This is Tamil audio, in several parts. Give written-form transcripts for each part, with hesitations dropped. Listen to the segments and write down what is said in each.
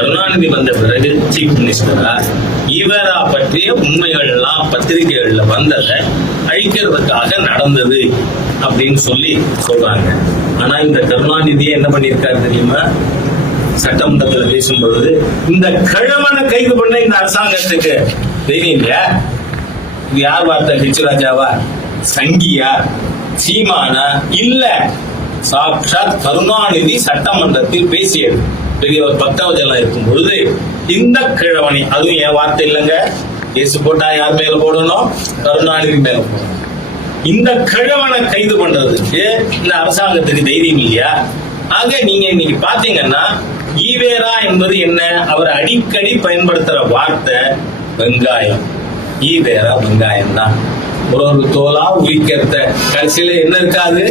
கருணாநிதி வந்த பிறகு சீஃப் மினிஸ்டரா ஈவேரா பற்றிய உண்மைகள் எல்லாம் பத்திரிகைகள்ல வந்ததை அழிக்கிறதுக்காக நடந்தது அப்படின்னு சொல்றாங்க. ஆனா இந்த கருணாநிதியை என்ன பண்ணியிருக்காரு தெரியுமா? சட்டமன்றத்தில் பேசும் பொழுது இந்த கிழவனை கைது பண்ண இந்த அரசாங்கத்துக்கு தெரியும் இல்லையா? இது யார் வார்த்தை? ஹெச் ராஜாவா? சங்கியா? சீமானா? இல்ல, சாட்சாத் கருணாநிதி சட்டமன்றத்தில் பேசியது. பெரிய ஒரு பக்தவஜெல்லாம் இருக்கும் பொழுது இந்த கிழவனை, அதுவும் என் வார்த்தை இல்லைங்க, கேசு போட்டா யார் மேல போடணும்? கருணாநிதி மேல போடணும். இந்த கிழவனை கைது பண்றதுக்கு இந்த அரசாங்கத்துக்கு தைரியம் இல்லையா? ஆக நீங்க இன்னைக்கு பாத்தீங்கன்னா ஈவேரா என்பது என்ன? அவர் அடிக்கடி பயன்படுத்துற வார்த்தை வெங்காயம். ஈவேரா வெங்காயம் தான். ஒரு தோலா உரிக்கிறத கடைசியில என்ன இருக்காது?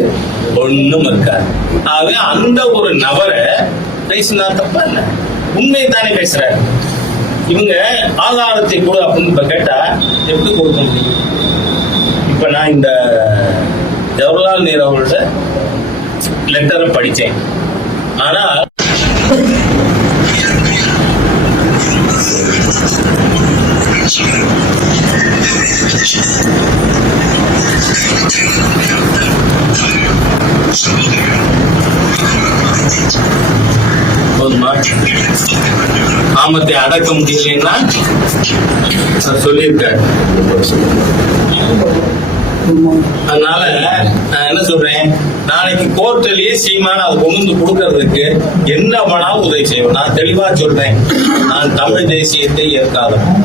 ஒண்ணும் இருக்காது. ஆக அந்த ஒரு நபரை பேசினா தப்பா இல்ல, உண்மையை தானே பேசுறாரு. இவங்க ஆதாரத்தை கொடு அப்படின்னு இப்ப கேட்டா எப்படி கொடுக்க முடியும்? இப்ப நான் இந்த ஜவஹர்லால் நேரு அவர்களோட லெட்டரை படிச்சேன். ஆனா காமத்தை அடக்க முடியலைன்னா சொல்லியிருக்காரு. அதனால நான் என்ன சொல்றேன், நாளைக்கு கோர்ட்டிலேயே சீமான அதை கொண்டு வந்து கொடுக்கறதுக்கு என்ன வேணாலும் உதவி செய்வோம். நான் தெளிவா சொல்றேன், நான் தமிழ் தேசியத்தை ஏற்காதவன்.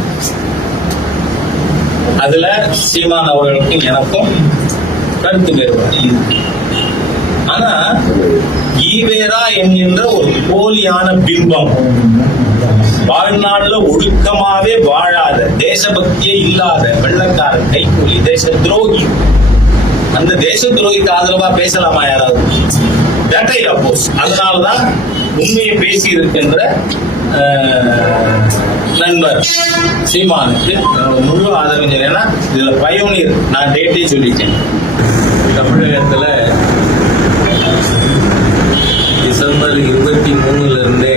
அதுல சீமான் அவர்களுக்கும் எனக்கும் கருத்து வேறுபாடு. ஆனா ஈவேரா என்கின்ற ஒரு போலியான பிம்பம், வாழ்நாள்ல ஒழுக்கமாவே வாழாத, தேசபக்தியே இல்லாத வெள்ளக்கார கைக்கூலி தேச துரோகி, அந்த தேச துரோகிக்கு ஆதரவா பேசலாமா யாராவது? தட் ஐ அப்போஸ். அதனாலதான் உண்மையை பேசி இருக்கின்ற நண்பர் சீமானுக்கு முழு ஆதரவு. ஏன்னா இதுல பயோனியர், நான் டேட்டே சொல்லிட்டேன். தமிழகத்துல டிசம்பர் 23 இருந்தே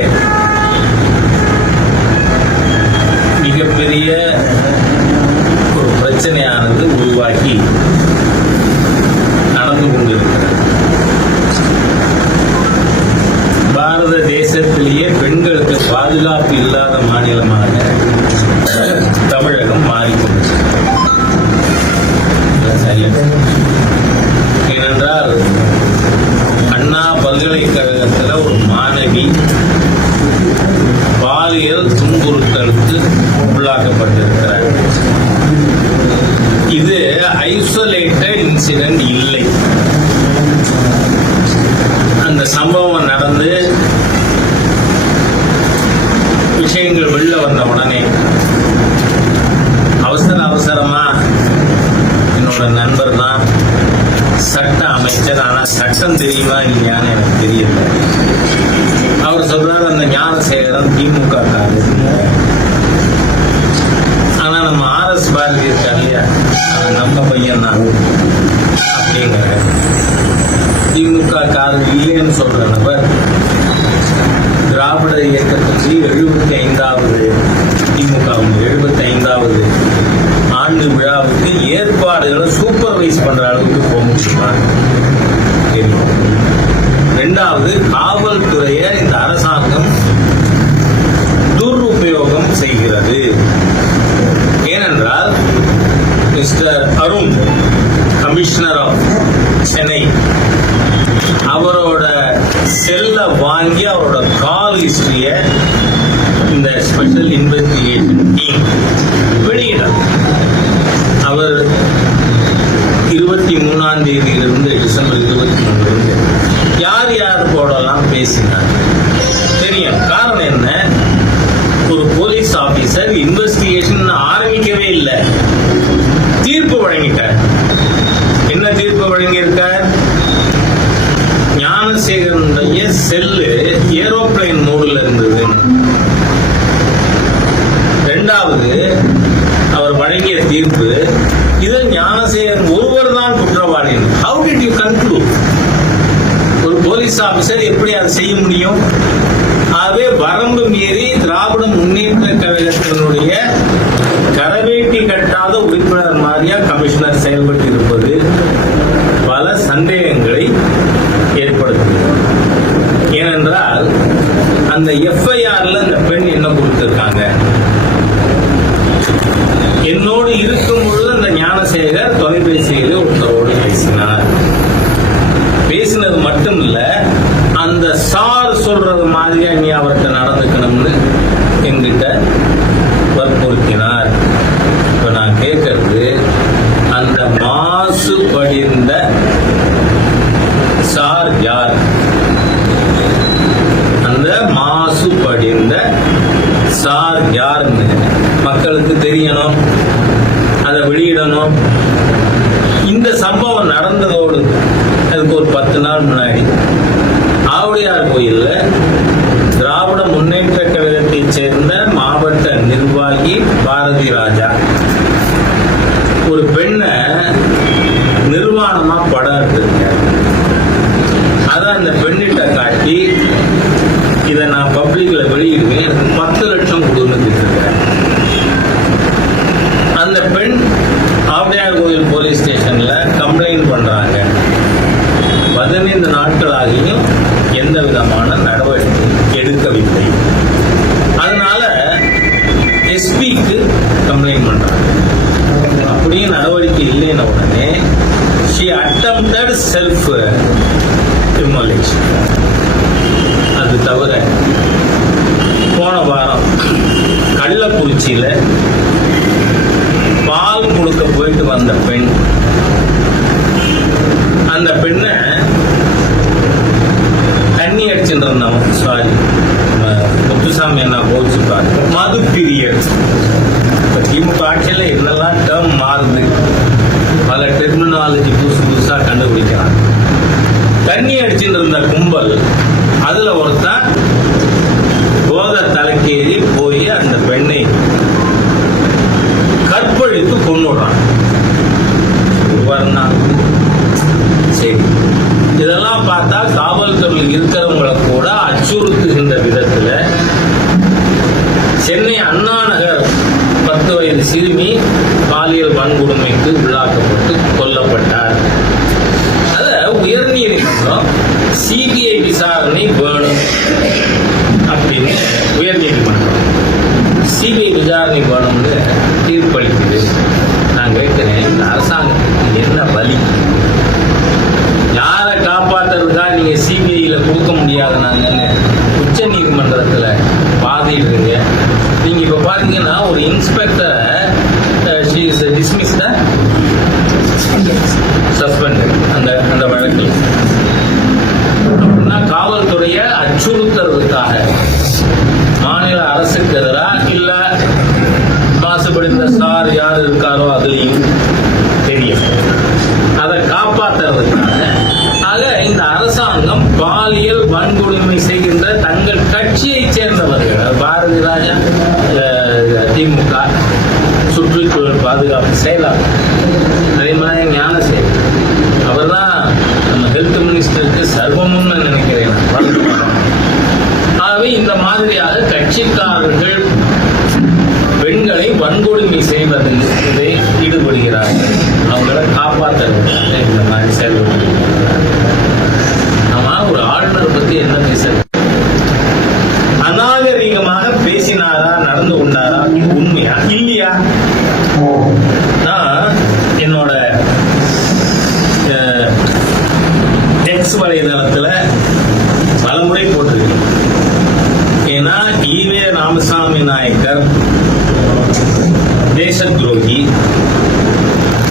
மிகப்பெரிய ஒரு பிரச்சனையானது உருவாக்கி நடந்து கொண்டிருக்கிறது. பாரத தேசத்திலேயே பெண்களுக்கு பாதுகாப்பு இல்லாத மாநிலமாக தமிழகம் மாறிக்கொண்டிருக்கிறது. ஏனென்றால் அண்ணா பல்கலைக்கழகத்தில் ஒரு மாணவி பாலியல் துன்புறுத்தலுக்கு உள்ளாக்கப்பட்டிருக்கிறார். இது ஐசோலேட்டட் இன்சிடென்ட் இல்லை. அந்த சம்பவம் நடந்து விஷயங்கள் வெளில வந்த உடனே அவசரமா என்னோட நண்பர் தான் சட்ட அமைச்சர், ஆனா சட்டம் தெரியுமா இல்லையான்னு எனக்கு தெரியல. அவர் சொல்றாரு அந்த ஞானசேகரன் திமுக காரர், ஆனா நம்ம RS பாரதி இருக்கா இல்லையா, நம்ம பையன் தான் அப்படிங்கிற திமுக காரர் இல்லைன்னு சொல்ற நபர் திராவிட இயக்கத்துக்கு 75வது திமுக 75வது ஆண்டு விழாவுக்கு ஏற்பாடுகளை சூப்பர்வைஸ் பண்ற அளவுக்கு போக முடியுமா? தெரியும். இரண்டாவது, காவல்துறையை இந்த அரசாங்கம் துருபயோகம் செய்கிறது. ஏனென்றால் mister Arun, commissioner of Chennai, அவரோட செல்ல வாங்கி அவரோட கால் ஹிஸ்டரிய இந்த ஸ்பெஷல் இன்வெஸ்டிகேஷன் டீம் வெளியிட்டார். அவர் 23ஆம் தேதியிலிருந்து டிசம்பர் 23 யார் யார் போடலாம் பேசினார் தெரியும். காரணம் என்ன? ஒரு போலீஸ் ஆபீசர் இன்வெஸ்டிகேஷன் ஆரம்பிக்கவே இல்லை, தீர்ப்பு வழங்கிட்டார். என்ன தீர்ப்பு வழங்கியிருக்கார்? ஞானசேகரனுடைய செல்லு ஏரோப்ளைன் மோடில் இருந்தது. இரண்டாவது, அவர் வழங்கிய தீர்ப்பு இது ஞானசேகரன் ஒருவர் தான் குற்றவாளி. How did you conclude? ஒரு போலீஸ் ஆபீசர் எப்படி அதை செய்ய முடியும்? ஆகவே வரம்பு மீறி கழகத்தினுடைய கரவேட்டி கட்டாத உறுப்பினர் மாதிரியா கமிஷனர் செயல்பட்டு இருப்பது பல சந்தேகங்களை ஏற்படுத்துகிறது. ஏனென்றால் அந்த எஃப்ஐஆர்ல அந்த பெண் என்ன கொடுத்திருக்காங்க, என்னோடு இருக்கும் பொழுது அந்த ஞானசேகர் தொலைபேசியில ஒருத்தரோடு பேசினது மட்டும் இல்ல, அந்த சார் சொல்றது மாதிரியா நீ அவர்கிட்ட நடந்துக்கணும்னு என்கிட்ட வற்புறுத்தினார். இப்ப நான் கேட்கறது, அந்த மாசு படிந்த சார் யார்? அந்த மாசு படிந்த சார் யாருன்னு மக்களுக்கு தெரியணும், அதை வெளியிடணும். இந்த சம்பவம் நடந்ததோடு அதுக்கு ஒரு 10 நாள் முன்னாடி ஆவுடையார் கோயில்ல திராவிட முன்னேற்ற கழகத்தைச் சேர்ந்த மாவட்ட நிர்வாகி பாரதி ராஜா ஒரு பெண்ணை நிர்வாணமா படம் எடுத்திருக்காரு. அதை அந்த பெண்ணிட்ட காட்டி, இதை நான் பப்ளிக்ல வெளியிடுவேன், எனக்கு 10 லட்சம் கொடுன்னு கேட்டிருக்கேன். அந்த பெண் ஆவுடையார் கோயில் போலீஸ் ஸ்டேஷன்ல கம்ப்ளைண்ட் பண்றாங்க. 15 நாட்களாகியும் எந்த விதமான நடவடிக்கை எடுக்கவில்லை. அதனால எஸ்பிக்கு கம்ப்ளைண்ட் பண்றாங்க. அப்படியே நடவடிக்கை இல்லைன்ன உடனே she attempted self immolation. அது தவிர போன வாரம் கள்ளக்குறிச்சியில பால் கொடுக்க போயிட்டு வந்த பெண், அந்த பெண்ணை தண்ணி அடிச்சுட்டு இருந்தவன், சாரி முத்துசாமி என்ன போச்சுப்பாரு, மது பிரியர். திமுக ஆட்சியில் என்னெல்லாம் டேர்ம் மாறுது, பல டெர்மினாலஜி புதுசா கண்டுபிடிக்கிறாங்க. தண்ணி அடிச்சுட்டு இருந்த கும்பல், அதுல ஒருத்தன் போத தலைக்கேறி போய் அந்த பெண்ணை கற்பழித்து கொண்டுடுறான். சரி, இதெல்லாம் பார்த்தா காவல்துறையில் இருக்கிறவங்களை கூட அச்சுறுத்துகின்ற விதத்துல சென்னை அண்ணா நகர் 10 வயது சிறுமி பாலியல் வன்கொடுமைக்கு உள்ளாக்கப்பட்டு கொல்லப்பட்டார். அத உயர்நீதிமன்றம் சிபிஐ விசாரணை வேணும் அப்படின்னு உயர்நீதிமன்றம் சிபிஐ விசாரணை வேணும்னு தீர்ப்பளிக்குது. நான் கேட்கிறேன், இந்த அரசாங்கத்துக்கு என்ன வழி? யாரை காப்பாத்துறதுக்கா நீங்க சிபிஐல கொடுக்க முடியாது நாங்கன்னு உச்ச நீதிமன்றத்துல வாதிடுறீங்க. நீங்க இப்ப பாத்தீங்கன்னா ஒரு இன்ஸ்பெக்டர் சஸ்பெண்டட் அந்த வழக்கில். அப்படின்னா காவல்துறையை அச்சுறுத்துறதுக்காக மாநில அரசுக்கு எதிராக இல்ல மாசுபடுத்த சார் யார் இருக்காரோ அதுலயும் தெரியும், அதை காப்பாற்றுறதுக்காக. ஆக இந்த அரசாங்கம் பாலியல் வன்கொடுமை செய்கின்ற தங்கள் கட்சியை சேர்ந்தவர்கள், பாரதி ராஜா திமுக சுற்றுச்சூழல் பாதுகாப்பு செயலாளர், அதே மாதிரி ஞானசேகர், அவர் தான் நம்ம ஹெல்த் மினிஸ்டருக்கு சர்வமுன்னு நினைக்கிறேன். ஆகவே இந்த மாதிரியாக கட்சிக்காரர்கள் பெண்களை வன்கொடுமை செய்வதில் ஈடுபடுகிறார்கள். அவங்களை காப்பாற்றுறதுக்காக இந்த மாதிரி செயல்பட்டு. ஆமா, ஒரு ஆளுநர் பத்தி என்ன பேச, அநாகரிகமாக பேசினாரா, நடந்து கொண்டாரா, இது உண்மையா இல்லையா? நான் என்னோட எக்ஸ் வலைதளத்துல பலமுறை போட்டிருக்கேன். ஏன்னா ஈவே ராமசாமி நாயக்கர் தேச துரோகி,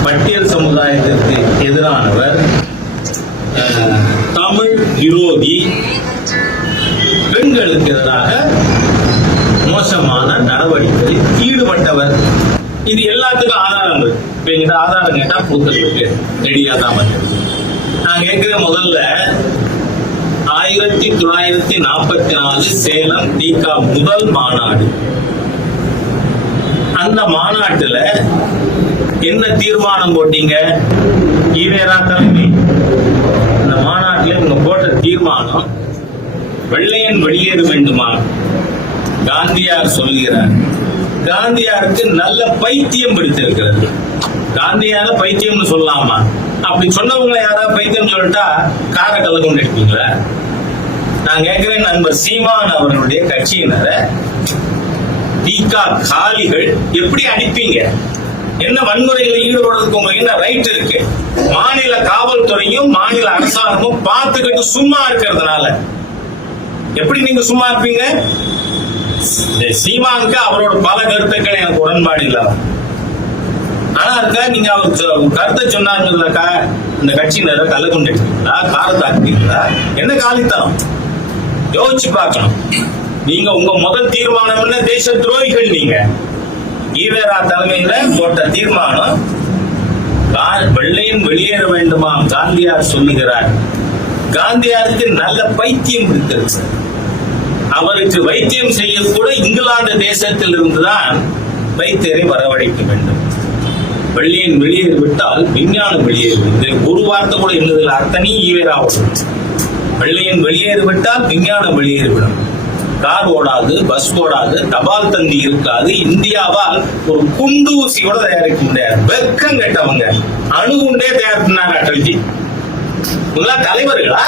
பட்டியல் சமுதாயத்திற்கு எதிரானவர், தமிழ் விரோதி, பெண்களுக்கு எதிராக மோசமான நடவடிக்கைகளில் ஈடுபட்டவர். இது எல்லாத்துக்கும் ஆதாரம் இருக்கு. இப்ப எங்கிட்ட ஆதாரம் கேட்டா பூத்தலுக்கு ரெடியா தான் வந்து. நான் கேட்கிற முதல்ல 1944 சேலம் தீகா முதல் மாநாடு. அந்த மாநாட்டுல என்ன தீர்மானம் போட்டீங்க? ஈவேரா தலைமை அந்த மாநாட்டில் இவங்க போட்ட தீர்மானம், வெள்ளையன் வெளியேற வேண்டுமா, காந்தியார் சொல்கிறார். காந்தியாருக்கு நல்ல பைத்தியம் பிடித்திருக்கிறது. காந்தியார பைத்தியம்னு சொல்லலாமா? அப்படி சொன்னவங்களை யாராவது பைத்தியம் சொல்லிட்டா காரை கல்ல கொண்டு எடுப்பீங்களா? நான் கேட்கிறேன், நண்பர் சீமான் அவர்களுடைய கட்சியினரை தீகா காலிகள் எப்படி அடிப்பீங்க? என்ன வன்முறையில் ஈடுபடுறதுக்கு உங்களுக்கு என்ன ரைட் இருக்கு? மாநில காவல்துறையும் மாநில அரசாங்கமும் பார்த்துக்கிட்டு சும்மா இருக்கிறதுனால எப்படி நீங்க சும்மா இருப்பீங்க? சீமானுக்கு அவரோட பல கருத்துக்கள் எனக்கு உடன்பாடு இல்ல. ஆனா இருக்கா நீங்க அவர் கருத்தை சொன்னாருக்கா இந்த கட்சியினரை கல்ல கொண்டு எடுப்பீங்களா? காரத்தை ஆக்குவீங்களா? என்ன காலித்தனம் யோசிச்சு பார்க்கணும். நீங்க உங்க முதல் தீர்மானம் என்ன? தேச துரோகிகள். நீங்க ஈவேரா தலைமையில போட்ட தீர்மானம் வெள்ளையன் வெளியேற வேண்டுமாம் காந்தியார் சொல்லுகிறார். காந்தியாருக்கு நல்ல பைத்தியம் இருக்கிறது. அவருக்கு வைத்தியம் செய்யக்கூட இங்கிலாந்து தேசத்தில் இருந்துதான் வைத்தியரை வரவழைக்க வேண்டும். வெள்ளையன் வெளியேறிவிட்டால் விஞ்ஞானம் வெளியேறும். ஒரு வார்த்தை கூட என்னதில் அத்தனையும் ஈவேராவும். வெள்ளையன் வெளியேறிவிட்டால் விஞ்ஞானம் வெளியேறிவிடும். கார் ஓடாது, பஸ் ஓடாது, தபால் தந்தி இருக்காது. இந்தியாவால் ஒரு குண்டு ஊசி கூட தயாரிக்க முடியாது. வெக்கம் கெட்டவங்க அணு குண்டே தயார் பண்ணாங்க அடல்ஜி. தலைவர்களா?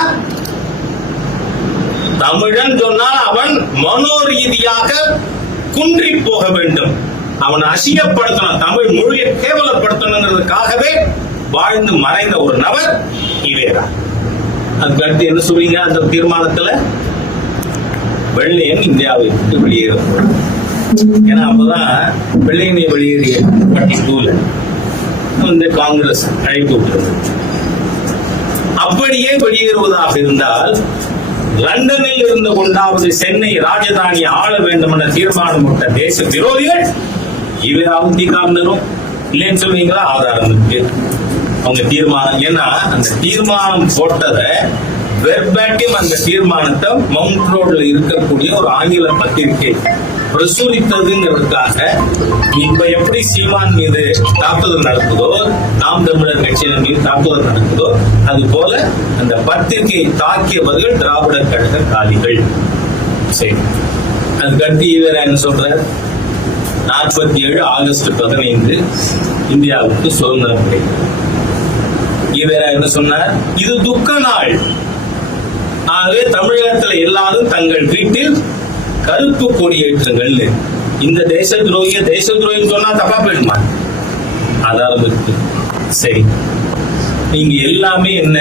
தமிழன் சொன்னால் அவன் மனோரீதியாக குன்றி போக வேண்டும். அவன் அசிங்கப்படுத்தணும், தமிழ் மொழியை கேவலப்படுத்தணுங்கிறதுக்காகவே வாழ்ந்து மறைந்த ஒரு நபர் ஈவேரா. அதுக்கு அடுத்து என்ன சொல்றீங்க? அந்த தீர்மானத்துல வெள்ளையன் இந்தியாவை விட்டு வெளியேறும். ஏன்னா அப்பதான் வெள்ளையனை வெளியேறிய இந்த காங்கிரஸ் அழைப்பு விட்டது. அப்படியே வெளியேறுவதாக இருந்தால் லண்டனில் இருந்து கொண்டாவது சென்னை ராஜதானி ஆள வேண்டும் என தீர்மானம் போட்ட தேச விரோதிகள் ஈவேராவும் தீகாவினரும் இல்லைன்னு சொல்லுவீங்களா? ஆதாரம் இருக்கு அவங்க தீர்மானம். ஏன்னா அந்த தீர்மானம் போட்டதை வெர்பாட்டிம் அந்த தீர்மானத்தை மவுண்ட் ரோட்ல இருக்கக்கூடிய ஒரு ஆங்கில பத்திரிகை பிரசுரித்ததுங்கிறதுக்காக இப்ப எப்படி சீமான் மீது தாக்குதல் நடக்குதோ, நாம் தமிழர் கட்சியின் மீது தாக்குதல் நடக்குதோ, அது போல அந்த பத்திரிகையை தாக்கியவர்கள் திராவிடர் கழக காலிகள். சரி, அதுக்கடுத்து ஈவேரா என்ன சொல்ற? 47 ஆகஸ்ட் 15 இந்தியாவுக்கு சுதந்திரம் கிடைக்கும். ஈவேரா என்ன சொன்னார்? இது துக்க நாள். ஆகவே தமிழகத்தில் எல்லாரும் தங்கள் வீட்டில் கருப்பு கொடியேற்றுங்கள். இந்த தேச துரோகி சொன்னா தப்பா போயிடுமா? ஆதாரம் இருக்கு. சரி, நீங்க எல்லாமே என்ன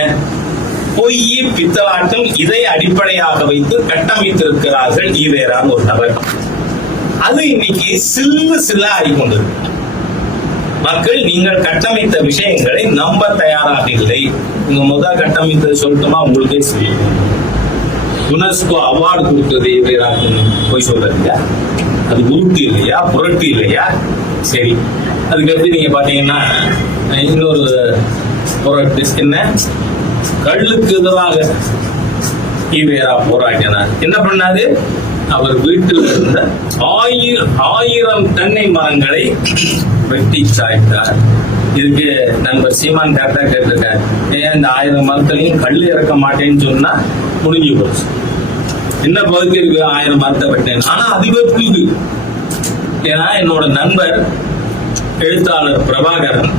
பொய் பித்தலாட்டம் இதை அடிப்படையாக வைத்து கட்டமைத்திருக்கிறார்கள் ஈவேரான்னு ஒரு நபர். அது இன்னைக்கு சில்லா ஆகிக்கொண்டிருக்கு. மக்கள் நீங்கள் கட்டமைத்த விஷயங்களை நம்ப தயாராக இல்லை. உங்க முதல் கட்டமைத்தது சொல்லட்டுமா? உங்களுக்கே சொல்லுங்க. யுனெஸ்கோ அவார்டு கொடுத்தது ஈவேராக்கு போய் சொல்றீங்க. அது உருட்டு இல்லையா? புரட்டு இல்லையா? சரி, அதுக்கடுத்து நீங்க பாத்தீங்கன்னா இன்னொரு புரட்டு என்ன? கல்லுக்கு எதிராக ஈவேரா போராடினார். என்ன பண்ணாரு? அவர் வீட்டில் இருந்த 1000 தென்னை மரங்களை வெட்டி சாய்த்தார். இதுக்கு நண்பர் சீமான் கரெக்டா கேட்டிருக்காரு. ஏன் இந்த 1000 மரத்திலையும் கல் இறக்க மாட்டேன்னு சொன்னா முடிஞ்சு போச்சு. என்ன பகுதி இருக்கு? 1000 மரத்தை வெட்டேன். ஆனா அதுவே புரியுது. ஏன்னா என்னோட நண்பர் எழுத்தாளர் பிரபாகரன்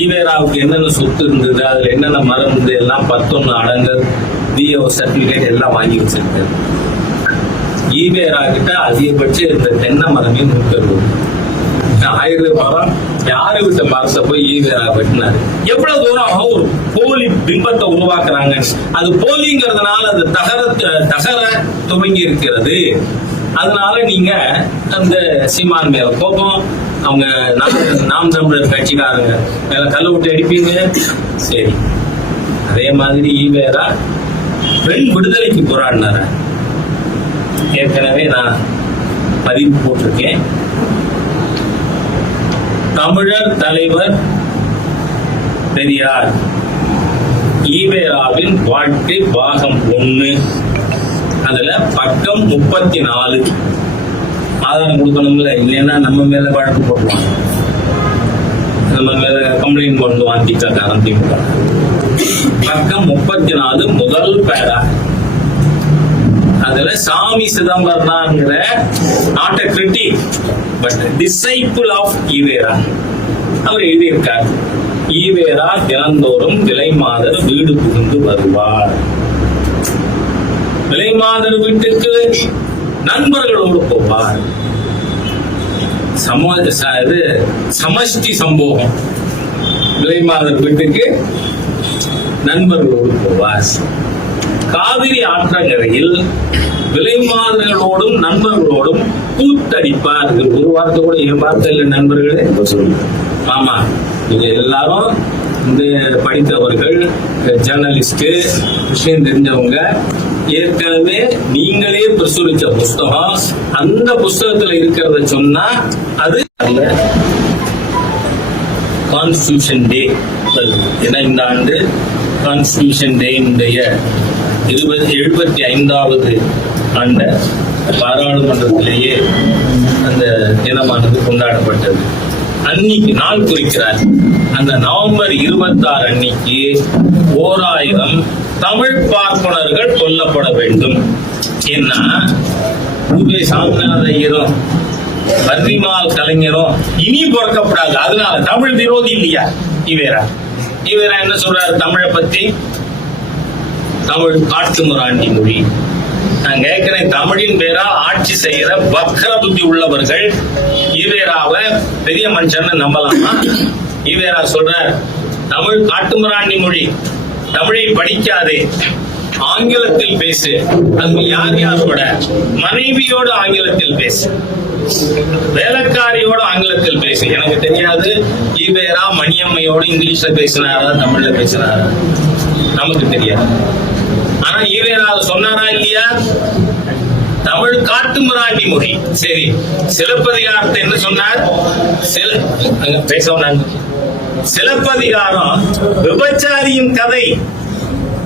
ஈவேராவுக்கு என்னென்ன சொத்து இருந்தது, அதுல என்னென்ன மரம் இருந்தது எல்லாம் 11 அடங்கல் DO சர்டிபிகேட் எல்லாம் வாங்கி வச்சிருக்காரு. ஈவேரா கிட்ட அதிகபட்சம் இந்த தென்னை மரமே 160 மரம். யாரு விட்ட மரத்தை போய் ஈவேரா வெட்டினாரு. எவ்வளவு தூரம் ஒரு போலி பிம்பத்தை உருவாக்குறாங்க. அது போலிங்கிறதுனால அது தகர துவங்கி இருக்கிறது. அதனால நீங்க அந்த சீமான் மேல கோபம், அவங்க நாம் தமிழர் கட்சிக்காரங்க மேல கல்ல விட்டு அடிப்பீங்க. சரி, அதே மாதிரி ஈவேரா பெண் விடுதலைக்கு போராடினார. ஏற்கனவே நான் பதிவு போட்டிருக்கேன். தமிழர் தலைவர் பெரியார் ஈவேராவின் வாழ்க்கை பாகம் 1, அதுல பக்கம் 34. ஆதாரம் கொடுக்கணும்ல, இல்லைன்னா நம்ம மேல வழக்கு போடுவாங்க, நம்ம மேல கம்ப்ளைண்ட் கொண்டு வாங்கிட்டாங்க. பக்கம் 34 முதல் பேரா. அதுல சாமி சிதம்பரனாங்கிற not a critic but disciple of EVR அவர் எழுதியிருக்கார். ஈவேரா தினந்தோறும் விலைமாதர் வீடு புகுந்து வருவார். விலைமாதர் வீட்டுக்கு நண்பர்களோடு போவார். சமஷ்டி சம்போகம். விலைமாதர் வீட்டுக்கு நண்பர்களோடு போவார். காவிரி ஆற்றங்கரையில் விலைமாதர்களோடும் நண்பர்களோடும் கூத்தடிப்பார். ஒரு வார்த்தை கூட என் வார்த்தை இல்லை நண்பர்களே. ஆமா, இது எல்லாரும் இந்த படித்தவர்கள், ஜேர்னலிஸ்ட், விஷயம் தெரிஞ்சவங்க, ஏற்கனவே நீங்களே பிரசுரிச்ச புஸ்தகம். அந்த புஸ்தகத்துல இருக்கிறத சொன்னா அது கான்ஸ்டிடியூஷன் டே. ஏன்னா இந்த ஆண்டு கான்ஸ்டிடியூஷன் டேனுடைய 75வது ஆண்ட பாராளுமன்றத்திலேயே அந்த தினமானது கொண்டாடப்பட்டது. அன்னைக்கு நாள் குறிக்கிறார். அந்த நவம்பர் 26 அன்னைக்கு 1000 தமிழ் பார்ப்பனர்கள் கொல்லப்பட வேண்டும். ஏன்னா சாமிநாத ஐயரும் பர்ரிமால் கலைஞரும் இனி பிறக்கப்படாது. அதனால தமிழ் விரோதி இல்லையா ஈவேரா? ஈவேரா என்ன சொல்றாரு தமிழை பத்தி? தமிழ் காட்டுமிராண்டி மொழி. நான் கேட்கிறேன், தமிழின் பேரா ஆட்சி செய்யற வக்ர புத்தி உள்ளவர்கள் ஈவேராவை பெரிய மனுஷன்னு நம்பலாமா? ஈவேரா சொல்றார் தமிழ் காட்டுமிராண்டி மொழி, தமிழை படிக்காதே, ஆங்கிலத்தில் பேசு. அது யார் யாரோட? மனைவியோட ஆங்கிலத்தில் பேசு, வேலைக்காரியோட ஆங்கிலத்தில் பேசு. எனக்கு தெரியாது ஈவேரா மணியம்மையோட இங்கிலீஷ்ல பேசினாரா தமிழ்ல பேசினாரா, நமக்கு தெரியாது. ஆனா ஈவேரா சொன்னாரா இல்லையா? தமிழ் காட்டுமிராண்டி மொழி. சரி, சிலப்பதிகாரத்தை என்ன சொன்னார்? சிலப்பதிகாரம் விபச்சாரியின் கதை.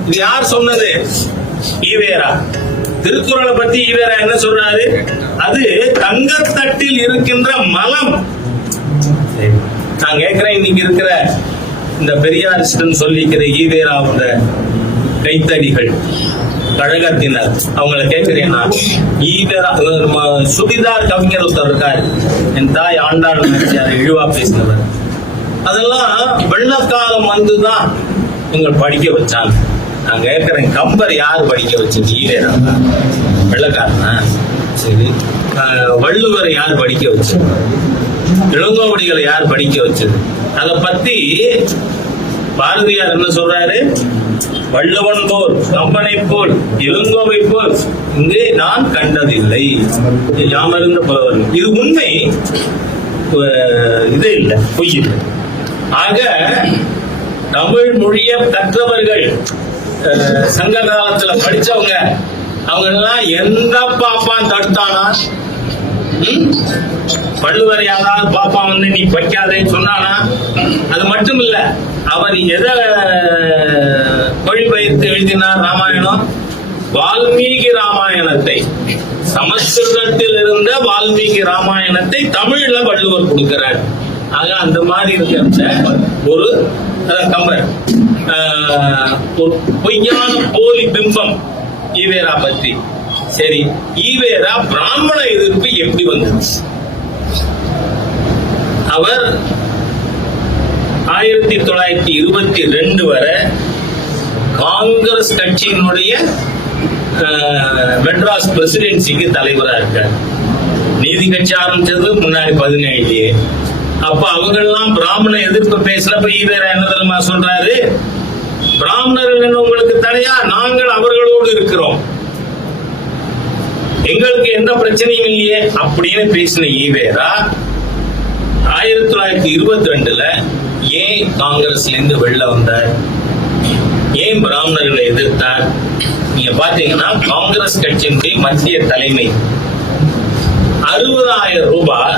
இது யார் சொன்னது? ஈவேரா. திருக்குறளை பத்தி ஈவேரா என்ன சொல்றாரு? அது தங்கத்தட்டில் இருக்கின்ற மலம். நான் கேட்கிறேன், இன்னைக்கு இருக்கிற இந்த பெரியாரிஸ்டன் சொல்லிக்கிற ஈவேராவோட கைத்தடிகள், கழகத்தினர், அவங்கள கேட்கிறேன் நான். ஈவேரா சுடிதார் கவிஞர் ஒருத்தர் இருக்காரு, என் தாய் ஆண்டாள் நாச்சியார் இழிவா பேசினவர். அதெல்லாம் வெள்ளக்காலம் வந்துதான் உங்கள் படிக்க வச்சாங்க. நான் கேட்கிறேன், கம்பர் யார் படிக்க வச்சது? ஈவேரா. வெள்ளக்காரனா? சரி, வள்ளுவரை யார் படிக்க வச்சது? இளங்கோவடிகளை யார் படிக்க வச்சது? அதை பத்தி பாரதியார் என்ன சொல்றாரு? வள்ளுவன் போல், கம்பனை போல், இளங்கோவை போல் இங்கு நான் கண்டதில்லை யாமருந்த புலவர்கள். இது உண்மை, இது இல்லை, பொய் இல்லை. ஆக தமிழ் மொழிய கற்றவர்கள், சங்க காலத்துல படிச்சவங்க, அவங்க எல்லாம் எந்த பாப்பான் தடுத்தானா? வள்ளுவர் யாராவது பாப்பா வந்து நீ படிக்காதேன்னு சொன்னானா? அது மட்டும் இல்ல, அவர் எதை மொழிபெயர்த்து எழுதினார்? ராமாயணம், வால்மீகி ராமாயணத்தை, சமஸ்கிருதத்தில் இருந்த வால்மீகி ராமாயணத்தை தமிழ்ல வள்ளுவர் கொடுக்கிறார். ஆக அந்த மாதிரி இருக்கிற ஒரு கம்பர் ஒரு பொய்யான போலி பிம்பம் ஈவேரா பற்றி. சரி, ஈவேரா பிராமண எதிர்ப்பு எப்படி வந்தது? அவர் 1922 வரை காங்கிரஸ் கட்சியினுடைய மெட்ராஸ் பிரசிடென்சிக்கு தலைவராக இருக்கார். நீதி கட்சி ஆரம்பிச்சது முன்னாடி 17. அப்ப அவங்கெல்லாம் பிராமண எதிர்ப்பு பேசினப்ப ஈவேரா என்ன தெரியுமா சொல்றாரு? பிராமணர்கள் உங்களுக்கு தடையா? நாங்கள் அவர்களோடு இருக்கிறோம், எங்களுக்கு எந்த பிரச்சனையும் இல்லையே அப்படின்னு பேசின ஈவேரா 1922 ஏன் காங்கிரஸ்ல இருந்து வெளில வந்தார்? ஏன் பிராமணர்களை எதிர்த்தார்? நீங்க பாத்தீங்கன்னா காங்கிரஸ் கட்சியினுடைய மத்திய தலைமை 60,000 ரூபாய்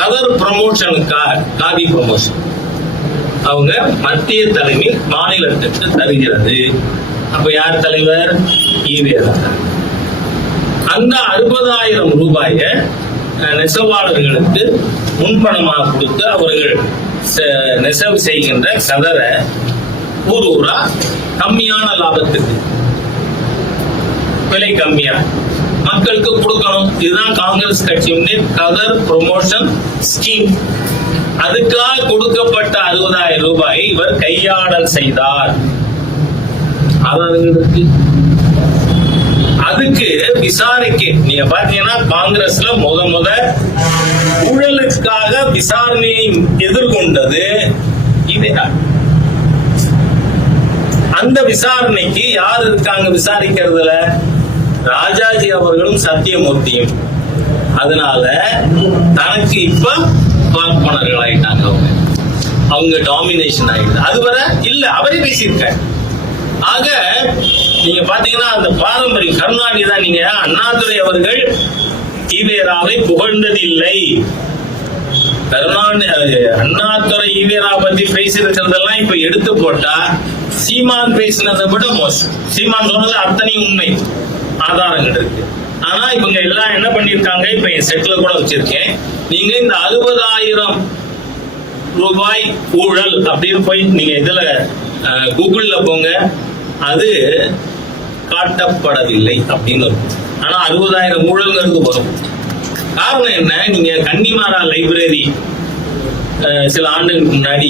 கதர் ப்ரமோஷனுக்காக, காதி ப்ரமோஷன் அவங்க மத்திய தலைமை மாநிலத்திற்கு தருகிறது. அப்ப யார் தலைவர்? ஈவேரா. அந்த 60,000 ரூபாய நெசவாளர்களுக்கு முன்பணமாக கொடுத்து அவர்கள் நெசவு செய்கின்ற கதரை ஊரா கம்மியான லாபத்துக்கு, விலை கம்மியா மக்களுக்கு கொடுக்கணும். இதுதான் காங்கிரஸ் கட்சியின் கதர் ப்ரொமோஷன் ஸ்கீம். அதுக்காக கொடுக்கப்பட்ட 60,000 ரூபாய் இவர் கையாடல் செய்தார். அதுக்கு விசாரிக்க நீங்க பாத்தீங்கன்னா காங்கிரஸ்ல முத ஊழலுக்காக விசாரணையை எதிர்கொண்டது இதுதான். அந்த விசாரணைக்கு யார் இருக்காங்க விசாரிக்கிறதுல? ராஜாஜி அவர்களும் சத்தியமூர்த்தியும். அதனால தனக்கு இப்ப பார்ப்பனர்கள் ஆயிட்டாங்க. அவங்க டாமினேஷன் ஆயிடுது. அதுவரை இல்ல, அவரே பேசியிருக்க. ஆக நீங்க பாத்தீங்கன்னா அந்த பாரம்பரியம் கருணாநிதி தான். நீங்க அண்ணாதுரை அவர்கள் ஈவேராவை புகழ்ந்ததில்லை. அண்ணாதுரை ஈவேரா பத்தி பேசியிருக்கிறதெல்லாம் இப்ப எடுத்து போட்டா சீமான் பேசினதை விட மோசம். சீமான் சொன்னது அத்தனை உண்மை, ஆதாரங்கள் இருக்கு. ஆனா இவங்க எல்லாம் என்ன பண்ணிருக்காங்க, இப்ப என் செட்ல கூட வச்சிருக்கேன். நீங்க இந்த 60,000 ரூபாய் ஊழல் அப்படின்னு போய் நீங்க இதுல கூகுள்ல போங்க, அது காட்டப்படவில்லை அப்படின்னு. ஆனா 60,000 ஊழல்ங்கிறது வரும். காரணம் என்ன? நீங்க கன்னிமாரா லைப்ரரி சில ஆண்டுகளுக்கு முன்னாடி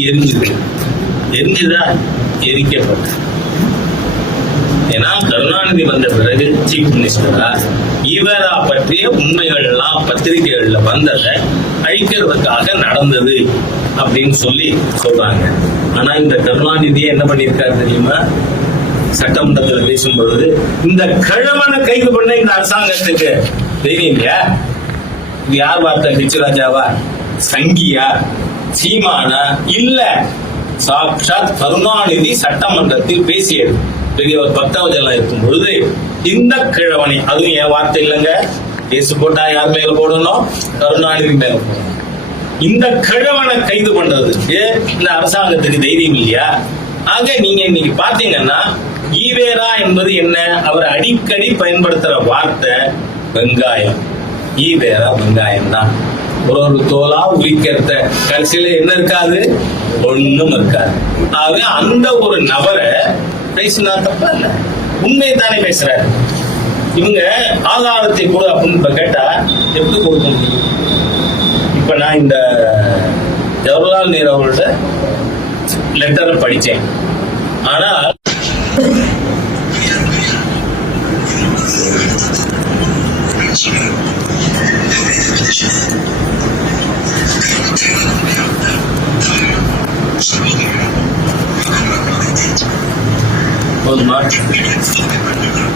எரிஞ்சுதா? எரிக்கப்பட்ட. ஏன்னா கருணாநிதி வந்த பிறகு சீஃப் மினிஸ்டரா ஈவேரா பற்றிய உண்மைகள் எல்லாம் பத்திரிகைகள்ல வந்ததை அழிக்கிறதுக்காக நடந்தது அப்படின்னு சொல்றாங்க. ஆனா இந்த கருணாநிதியை என்ன பண்ணிருக்காரு தெரியுமா? சட்டமன்றத்தில் பேசும்பொழுது இந்த கிழவனை கைது பண்ண இந்த அரசாங்கத்துக்கு தெரியும் இல்லையா? இது யார் வார்த்தை? ஹெச்ராஜாவா? சங்கியா? சீமானா? இல்ல, சாட்சாத் கருணாநிதி சட்டமன்றத்தில் பேசியது. பெரியவர் பக்தவஜெல்லாம் இருக்கும் பொழுது இந்த கிழவனை, அதுவும் என் வார்த்தை இல்லைங்க, கேசு போட்டா யார் மேல போடணும்? கருணாநிதி மேல போடணும். இந்த கிழவனை கைது பண்றதுக்கு இந்த அரசாங்கத்துக்கு தைரியம் இல்லையா? ஆக நீங்க இன்னைக்கு பாத்தீங்கன்னா ஈவேரா என்பது என்ன? அவர் அடிக்கடி பயன்படுத்துற வார்த்தை வெங்காயம். ஈவேரா வெங்காயம் தான். ஒரு தோலா உரிக்கிறத கடைசியில என்ன இருக்காது? ஒண்ணும் இருக்காது. ஆக அந்த ஒரு நபரை பேசினா தப்பா இல்ல, உண்மையை தானே பேசுறாரு. இவங்க ஆதாரத்தை கூட அப்படின்னு இப்ப கேட்டா எப்படி கொடுக்க முடியும்? இப்ப நான் இந்த ஜவஹர்லால் நேரு அவர்களோட லெட்டர் படிச்சேன். ஆனால்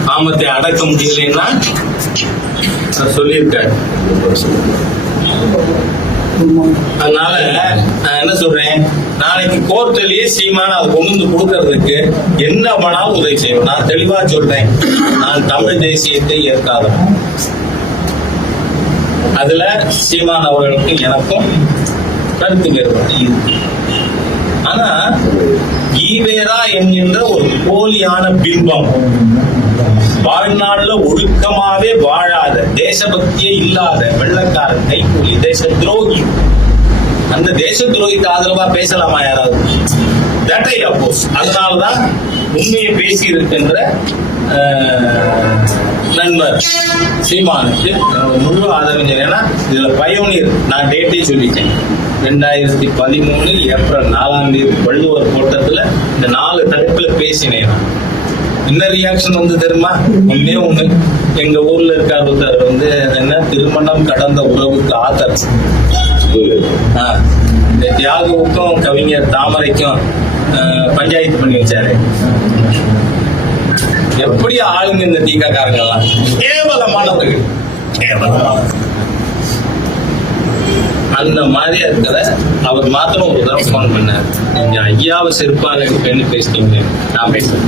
காமத்தை அடக்க முடியலைன்னா சொல்லியிருக்காரு. அதனால நான் என்ன சொல்றேன், நாளைக்கு கோர்ட்லயே சீமான அதை கொண்டு கொடுக்கறதுக்கு என்ன வேணாலும் உதவி செய்வோம். நான் தெளிவா சொல்றேன், நான் தமிழ் தேசியத்தை ஏற்காதவன். அதுல சீமான் அவர்களுக்கும் எனக்கும் கருத்து வேறுபாடு. ஆனா ஈவேரா என்கின்ற ஒரு போலியான பிம்பம், வாழ்நாள்ல ஒழுக்கமாவே வாழாத, தேசபக்தியே இல்லாத வெள்ளக்காரன், கைக்கூலி, தேச துரோகி. அந்த தேச துரோகிக்கு ஆதரவா பேசலாமா யாராவது? தட் ஐ அப்போஸ். அதனாலதான் உண்மையை பேசி இருக்கின்ற நண்பர் சீமானுக்கு முழு ஆதரவு. ஏன்னா இதுல பயோனியர், நான் டேட்டே சொல்லிட்டேன், 2013 ஏப்ரல் 4 வள்ளுவர் கோட்டத்துல இந்த 4 தலைப்புல பேசினேன். என்ன ரியாக்ஷன் வந்து தெரியுமா? ஒண்ணு எங்க ஊர்ல இருக்க ஒருத்தர் என்ன திருமணம் கடந்த உறவுக்கு ஆதர், இந்த தியாகுவுக்கும் கவிஞர் தாமரைக்கும் பஞ்சாயத்து பண்ணி வச்சாரு. எப்படி ஆளுங்க இந்த தீக்காக்காரங்கெல்லாம் கேவலமானவர்கள், அந்த மாதிரி இருக்கிற அவர் மாத்திரம் ஒரு தடவை போன் பண்ணார். நீங்க ஐயாவை செருப்பாக பெண்ணு பேசிட்டீங்க, நான் பேசுறேன்.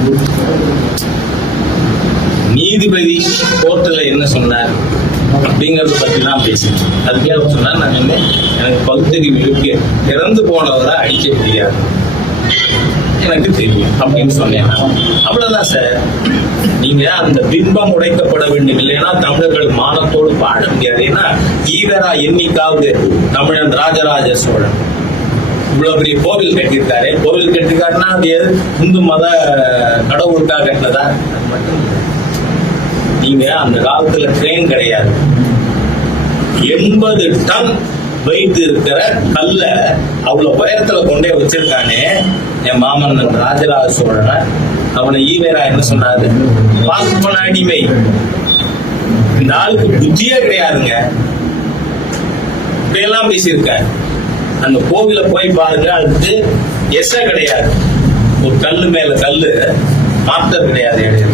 நீதிபதி கோர்ட்ல என்ன சொன்னார் அப்படிங்கறத பத்தி தான் பேசுறேன். அதுக்கே சொன்னா நான் என்ன, எனக்கு பகுத்தறிவு இருக்கு, இறந்து போனவரை அடிக்க முடியாது, எனக்கு தெரியும் அப்படின்னு சொன்னேன். அவ்வளவுதான் சார். நீங்க அந்த பிம்பம் உடைக்கப்பட வேண்டும், இல்லைன்னா தமிழர்கள் மானத்தோடு வாழ முடியாது. ஏன்னா ஈவேரா என்னைக்காவது தமிழன் ராஜராஜ சோழன் இவ்வளவு பெரிய கோவில் கட்டியிருக்காரு, கோவில் கட்டிருக்காருன்னா அது இந்து மத கடவுளுக்காக கட்டினதா? நீங்க அந்த காலத்துல ட்ரெயின் கிடையாது. 80 டன் வெயிட் இருக்கிற கல்ல அவ்வளவு உயரத்துல கொண்டே வச்சிருக்கானே என் மாமன் ராஜராஜ சோழனை. அவனை ஈவேரா என்ன சொன்னாரு? பார்ப்பன அடிமை. இந்த ஆளுக்கு புத்தியே கிடையாதுங்க. இப்படியெல்லாம் பேசியிருக்கேன். அந்த கோவில போய் பாருங்க, அதுக்கு கிடையாது. ஒரு கல்லு மேல கல்லு மாத்தர் கிடையாது இடையில.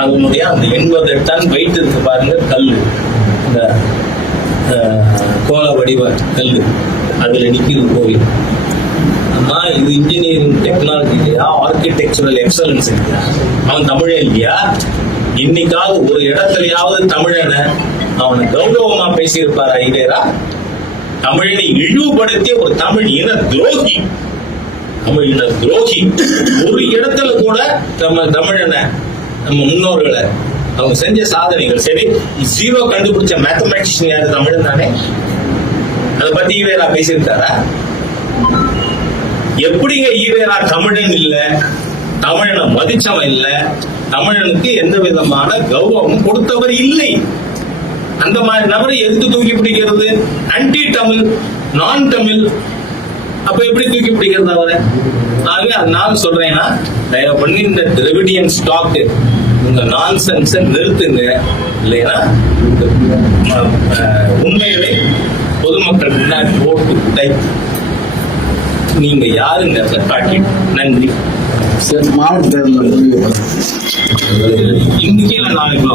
அதனுடைய அந்த 80 டன் வெயிட் இருக்கு பாருங்க கல்லு, இந்த கோல வடிவ கல்லு, அதுல நிக்கிது கோவில். ஆமா, இது இன்ஜினியரிங் டெக்னாலஜி இல்லையா, ஆர்கிடெக்சரல் எக்ஸலன்ஸ் இல்லையா? அவன் தமிழே இல்லையா? இன்னைக்காவது ஒரு இடத்துலயாவது தமிழனை அவனை கௌரவமா பேசியிருப்பாரா ஈவேரா? தமிழனை இழிவுபடுத்திய ஒரு தமிழ் இன துரோகி, தமிழ் இன துரோகி. ஒரு இடத்துல கூட நம்ம தமிழனை, நம்ம முன்னோர்களை, அவங்க செஞ்ச சாதனைகள் சரி. ஜீரோ கண்டுபிடிச்ச மேத்தமேட்டிஷியன் யாரு? தமிழன் தானே. அதை பத்தி ஈவேரா பேசியிருக்காரா? எப்படிங்க ஈவேரா தமிழன் இல்ல, தமிழனை மதிச்சவன் இல்ல, தமிழனுக்கு எந்த விதமான கௌரவமும் கொடுத்தவர் இல்லை. அந்த மாதிரி நபரை எதுக்கு தூக்கி பிடிக்கிறது? ஆன்டி தமிழ், நான் தமிழ். அப்ப எப்படி தூக்கி பிடிக்கிறது அவரை? ஆகவே அதனால சொல்றேன்னா, தயவு பண்ணி இந்த திராவிடியன் ஸ்டாக் உங்க நான்சென்ஸ் நிறுத்துங்க. இல்லைன்னா உண்மைகளை பொதுமக்கள் முன்னாடி போட்டு டைப் நீங்க யாருங்க காட்டி. நன்றி. மாவட்ட இன்னைக்கு நாளைக்கு